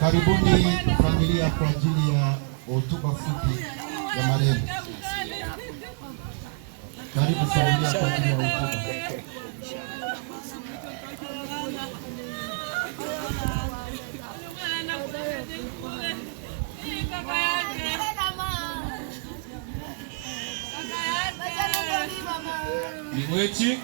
Karibuni familia kwa ajili ya hotuba fupi ya marehemu. Karibu familia kwa ajili ya hotuba. Miwechi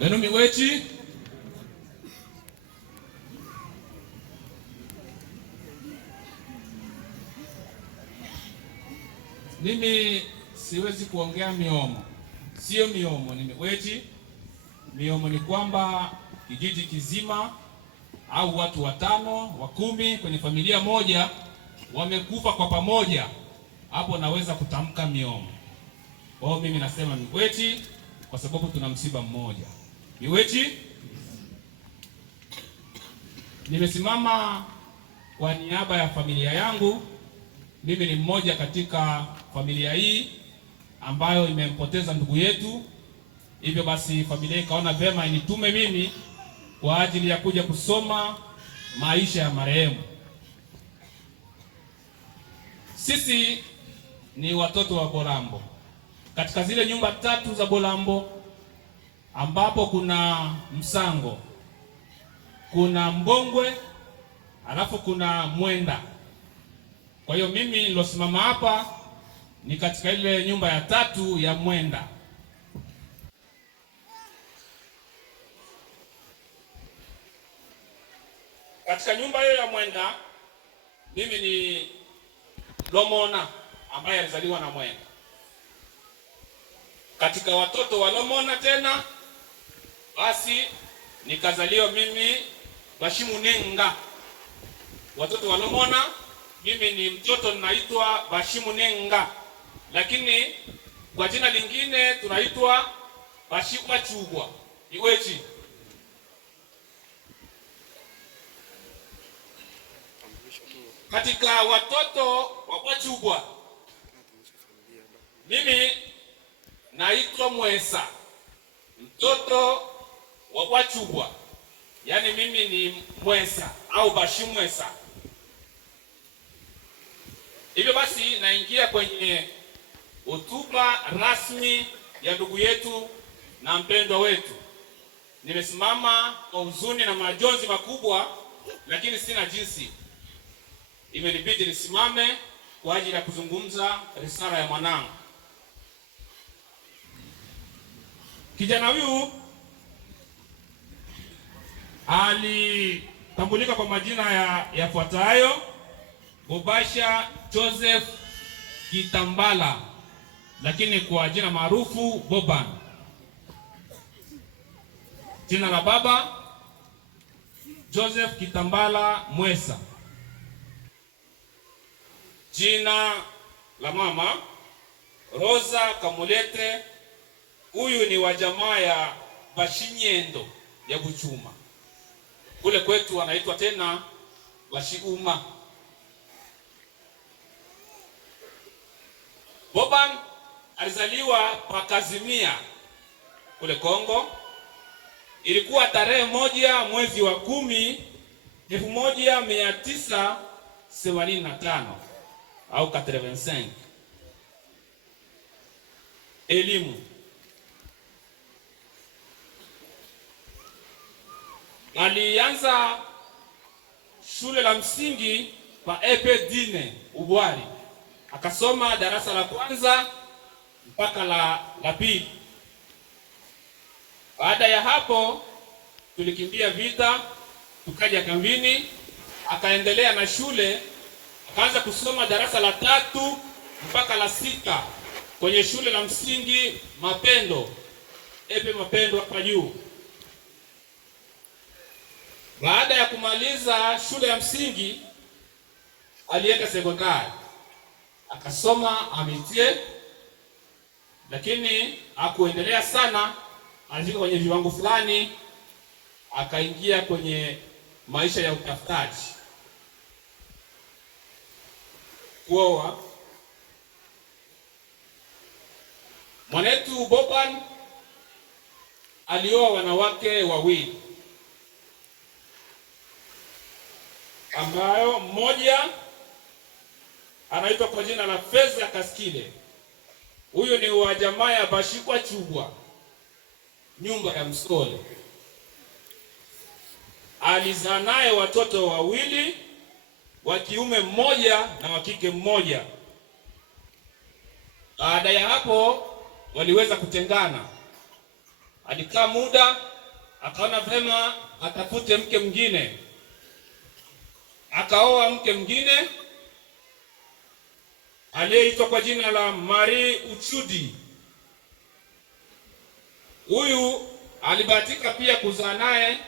Neno Miwechi mimi siwezi kuongea miomo. Sio miomo, ni Miwechi. Miomo ni kwamba kijiji kizima au watu 5 wa 10 kwenye familia moja wamekufa kwa pamoja, hapo naweza kutamka miomo. Kwa hiyo mimi nasema Miwechi kwa sababu tuna msiba mmoja. Miwechi, nimesimama kwa niaba ya familia yangu. Mimi ni mmoja katika familia hii ambayo imempoteza ndugu yetu. Hivyo basi familia ikaona vema initume mimi kwa ajili ya kuja kusoma maisha ya marehemu. Sisi ni watoto wa Bolambo. Katika zile nyumba 3 za Bolambo ambapo kuna Msango, kuna Mbongwe, alafu kuna Mwenda. Kwa hiyo mimi nilosimama hapa ni katika ile nyumba ya 3 ya Mwenda. Katika nyumba hiyo ya Mwenda mimi ni Lomona ambaye alizaliwa na Mwenda. Katika watoto wa Lomona tena basi nikazaliwa mimi Bashimunenga. Watoto wa Lomona mimi ni mtoto ninaitwa Bashimunenga, lakini kwa jina lingine tunaitwa Bashimachugwa. Iwechi. Katika watoto wa Bachugwa mimi naitwa Mwesa, mtoto wa Bachugwa, yaani mimi ni Mwesa au Bashimwesa. Hivyo basi naingia kwenye hotuba rasmi ya ndugu yetu na mpendwa wetu. Nimesimama kwa huzuni na majonzi makubwa, lakini sina jinsi. Imenibidi nisimame kwa ajili ya kuzungumza risala ya mwanangu. Kijana huyu alitambulika kwa majina yafuatayo: Bobasha Joseph Kitambala, lakini kwa jina maarufu Boban. Jina la baba Joseph Kitambala Mwesa. Jina la mama Rosa Kamulete. Huyu ni wa jamaa ya Bashinyendo ya Buchuma. Kule kwetu wanaitwa tena Bashiuma. Boban alizaliwa Pakazimia kule Kongo. Ilikuwa tarehe 1 mwezi wa 10 1985 au 85. Elimu. Alianza shule la msingi pa Epe Dine Ubwari. Akasoma darasa la 1 mpaka la 2. Baada ya hapo tulikimbia vita, tukaja kambini, akaendelea na shule, akaanza kusoma darasa la 3 mpaka la 6 kwenye shule la msingi Mapendo, Epe Mapendo hapa juu. Baada ya kumaliza shule ya msingi alienda sekondari, akasoma Amitie, lakini hakuendelea sana. Alifika kwenye viwango fulani, akaingia kwenye maisha ya utafutaji, kuoa, Mwanetu Boban alioa wanawake wawili, ambayo mmoja anaitwa kwa jina la Feza Kaskile. Huyu ni wa jamaa ya Bashikwa Chubwa, nyumba ya Msole. Alizaa naye watoto wawili, wa kiume mmoja na wa kike mmoja. Baada ya hapo waliweza kutengana. Alikaa muda, akaona vema atafute mke mwingine. Akaoa mke mwingine aliyeitwa kwa jina la Marie Uchudi. Huyu alibahatika pia kuzaa naye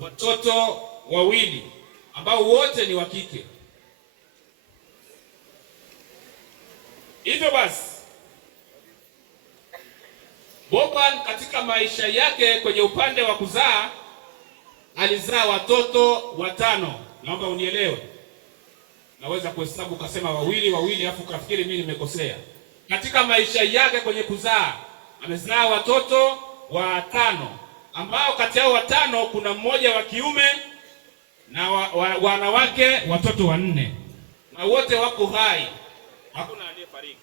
watoto wawili ambao wote ni wa kike. Hivyo basi, Boban katika maisha yake kwenye upande wa kuzaa alizaa watoto 5. Naomba unielewe. Naweza kuhesabu kasema wawili afu kafikiri mimi nimekosea. Katika maisha yake kwenye kuzaa amezaa watoto 5, ambao kati yao 5 kuna mmoja wa kiume na wanawake watoto 4, na wote wako hai, hakuna aliyefariki.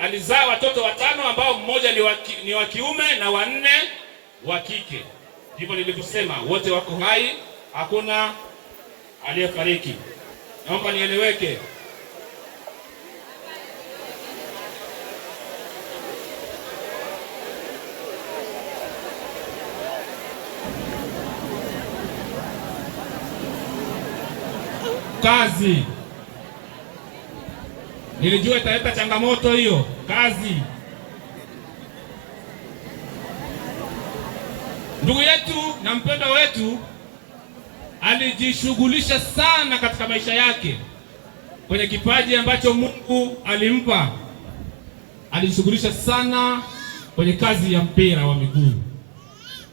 Alizaa watoto 5 ambao mmoja ni wa kiume na 4 wa kike. Hivyo nilivyosema, wote wako hai, hakuna aliyefariki. Naomba nieleweke. Kazi. Nilijua italeta changamoto hiyo, kazi. Ndugu yetu na mpendwa wetu alijishughulisha sana katika maisha yake kwenye kipaji ambacho Mungu alimpa. Alijishughulisha sana kwenye kazi ya mpira wa miguu.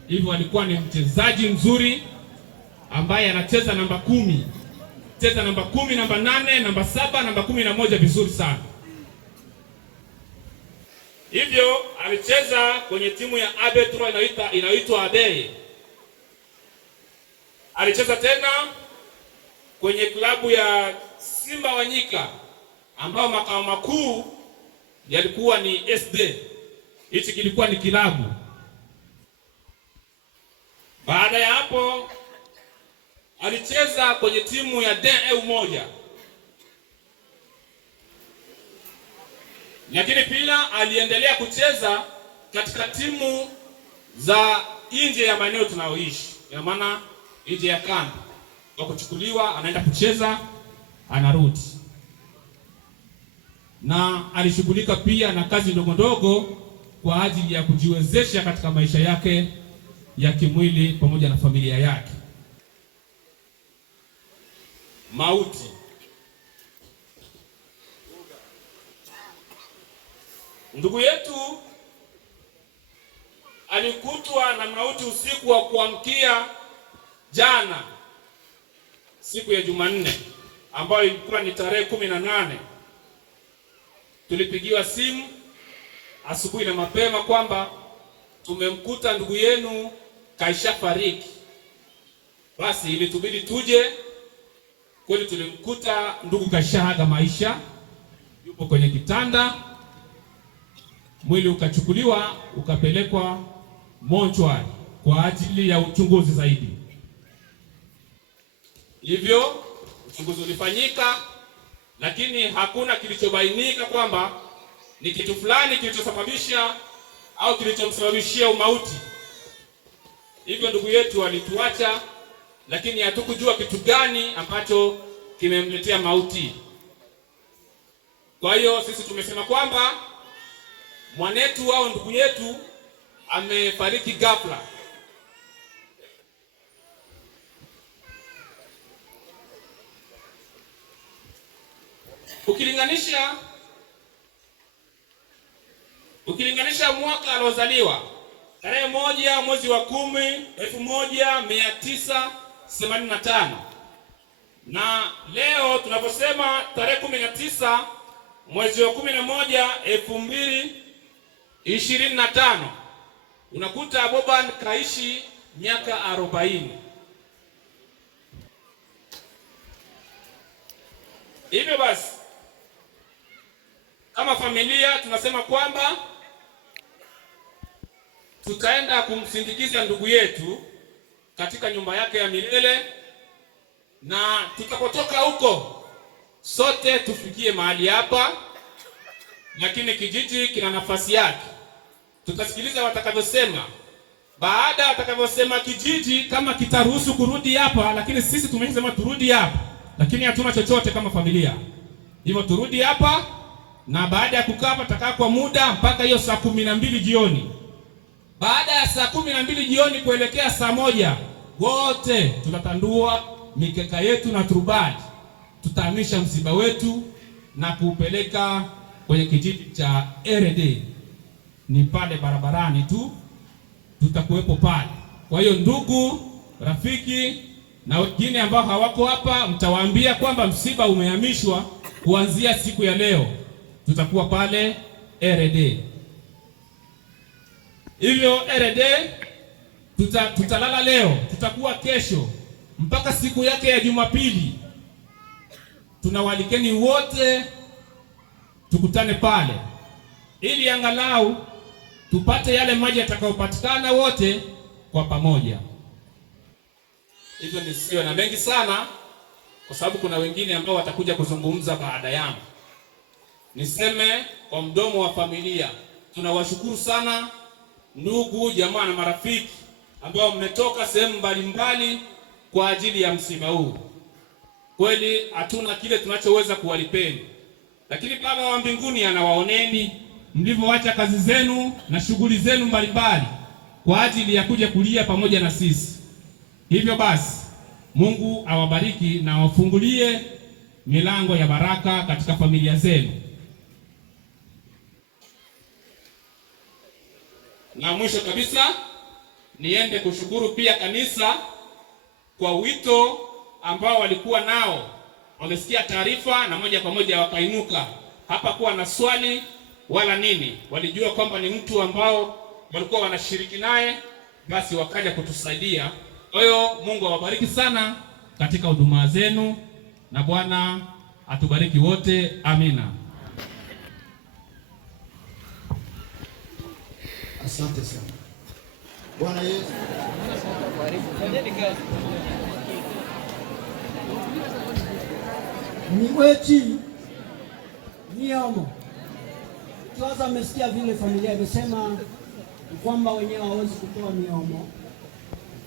Hivyo alikuwa ni mchezaji mzuri ambaye anacheza namba 10. Cheza namba 10, namba 8, namba 7, namba 11 vizuri sana. Hivyo alicheza kwenye timu ya Abetro inaitwa Adeye. Alicheza tena kwenye klabu ya Simba Wanyika ambao makao makuu yalikuwa ni SD. Hichi kilikuwa ni kilabu. Baada ya hapo alicheza kwenye timu ya DE1. Lakini pia aliendelea kucheza katika timu za nje ya maeneo tunayoishi. Kwa maana nje ya kambi. Kwa kuchukuliwa anaenda kucheza, anarudi. Na alishughulika pia na kazi ndogo ndogo kwa ajili ya kujiwezesha katika maisha yake ya kimwili pamoja na familia yake. Mauti. Ndugu yetu alikutwa na mauti usiku wa kuamkia jana, siku ya Jumanne ambayo ilikuwa ni tarehe 18. Tulipigiwa simu asubuhi na mapema kwamba tumemkuta ndugu yenu kaisha fariki. Basi ilitubidi tuje. Kweli tulimkuta ndugu kashahaga maisha, yupo kwenye kitanda. Mwili ukachukuliwa ukapelekwa mochwari kwa ajili ya uchunguzi zaidi. Hivyo uchunguzi ulifanyika, lakini hakuna kilichobainika kwamba ni kitu fulani kilichosababisha au kilichomsababishia umauti. Hivyo ndugu yetu alituacha, lakini hatukujua kitu gani ambacho kimemletea mauti. Kwa hiyo sisi tumesema kwamba mwanetu au ndugu yetu amefariki ghafla. Ukilinganisha mwaka aliozaliwa tarehe 1 mwezi wa 10 1985 Na leo tunaposema tarehe 19 mwezi wa 11 2025, unakuta Boban kaishi miaka 40. Hivyo basi kama familia tunasema kwamba tutaenda kumsindikiza ndugu yetu katika nyumba yake ya milele, na tutapotoka huko sote tufikie mahali hapa, lakini kijiji kina nafasi yake. Tutasikiliza watakavyosema. Baada watakavyosema kijiji kama kitaruhusu kurudi hapa, lakini sisi tumesema turudi hapa, lakini hatuna chochote kama familia. Hivyo turudi hapa, na baada ya kukaa hapa tutakaa kwa muda mpaka hiyo saa 12 jioni. Baada ya saa 12 jioni kuelekea saa 1 wote tutatandua mikeka yetu na turubali. Tutahamisha msiba wetu na kuupeleka kwenye kijiji cha RD. Ni pale barabarani tu, tutakuwepo pale. Kwa hiyo ndugu, rafiki na wengine ambao hawako hapa, mtawaambia kwamba msiba umehamishwa kuanzia siku ya leo. Tutakuwa pale RD. Hivyo RD tutalala leo, tutakuwa kesho mpaka siku yake ya Jumapili. Tunawalikeni wote tukutane pale, ili angalau tupate yale maji yatakayopatikana wote kwa pamoja. Hivyo nisiwe na mengi sana, kwa sababu kuna wengine ambao watakuja kuzungumza baada yangu. Niseme kwa mdomo wa familia, tunawashukuru sana ndugu, jamaa na marafiki ambao mmetoka sehemu mbalimbali kwa ajili ya msiba huu. Kweli hatuna kile tunachoweza kuwalipeni, lakini Baba wa mbinguni anawaoneni mlivyoacha kazi zenu na shughuli zenu mbalimbali kwa ajili ya kuja kulia pamoja na sisi. Hivyo basi Mungu awabariki na awafungulie milango ya baraka katika familia zenu. Na mwisho kabisa niende kushukuru pia kanisa kwa wito ambao walikuwa nao. Wamesikia taarifa na moja kwa moja wakainuka. Hapa kuwa na swali wala nini, walijua kwamba ni mtu ambao walikuwa wanashiriki naye, basi wakaja kutusaidia. Kwa hiyo Mungu awabariki sana katika huduma zenu, na Bwana atubariki wote. Amina. Asante sana. Bwana Yesu. Miwechi Miomo. Kwanza amesikia vile familia imesema kwamba wenyewe hawezi kutoa miomo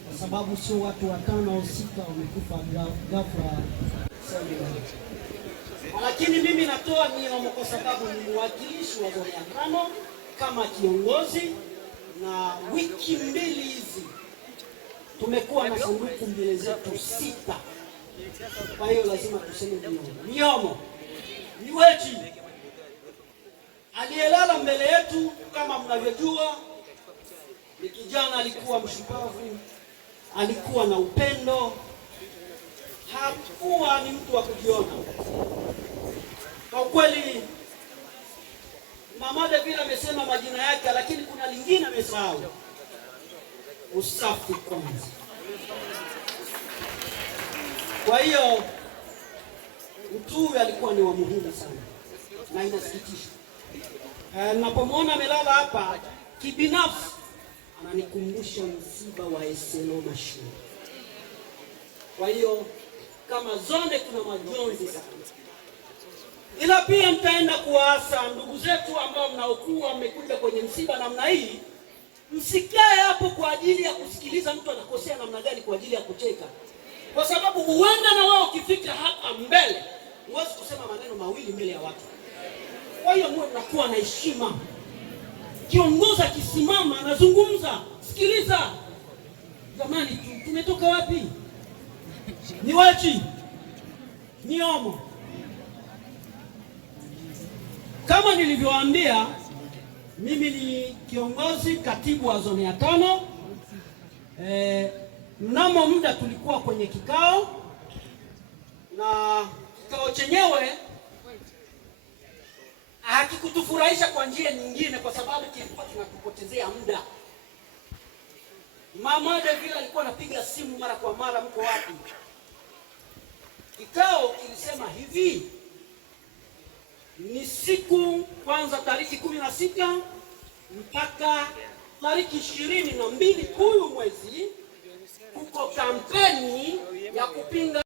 kwa sababu sio watu 5 au 6 wamekufa ghafla. Lakini mimi natoa miomo kwa sababu ni mwakilishi wa zone ya 5 kama kiongozi, na wiki mbili hizi tumekuwa na sanduku mbili zetu 6. Kwa hiyo lazima tuseme miomo. Miwechi aliyelala mbele yetu kama mnavyojua ni kijana, alikuwa mshupavu, alikuwa na upendo, hakuwa ni mtu wa kujiona. Kwa kweli mama vile amesema majina yake, lakini kuna lingine amesahau: usafi kwanza. Kwa hiyo mtu huyu alikuwa ni wa muhimu sana na inasikitisha. Napomwona amelala hapa, kibinafsi ananikumbusha msiba wa Eselo Mashuri. Kwa hiyo kama zone kuna majonzi sana, ila pia nitaenda kuwaasa ndugu zetu ambao mnaokuwa mmekuja kwenye msiba namna hii, msikae hapo kwa ajili ya kusikiliza mtu anakosea namna gani kwa ajili ya kucheka, kwa sababu huenda na wao ukifika hapa mbele huwezi kusema maneno mawili mbele ya watu. Kwa hiyo mwe mnakuwa na heshima. Kiongozi akisimama anazungumza, sikiliza. Jamani, tumetoka wapi? Miwechi Miomo. Kama nilivyowaambia, mimi ni kiongozi katibu wa zone ya 5. Mnamo muda tulikuwa kwenye kikao na kikao chenyewe hakikutufurahisha kwa njia nyingine, kwa sababu kilikuwa kinatupotezea muda. Mama vile alikuwa anapiga simu mara kwa mara, mko wapi? Kikao kilisema hivi, ni siku kwanza tariki 16 mpaka tariki 22 huyu mwezi kuko kampeni ya kupinga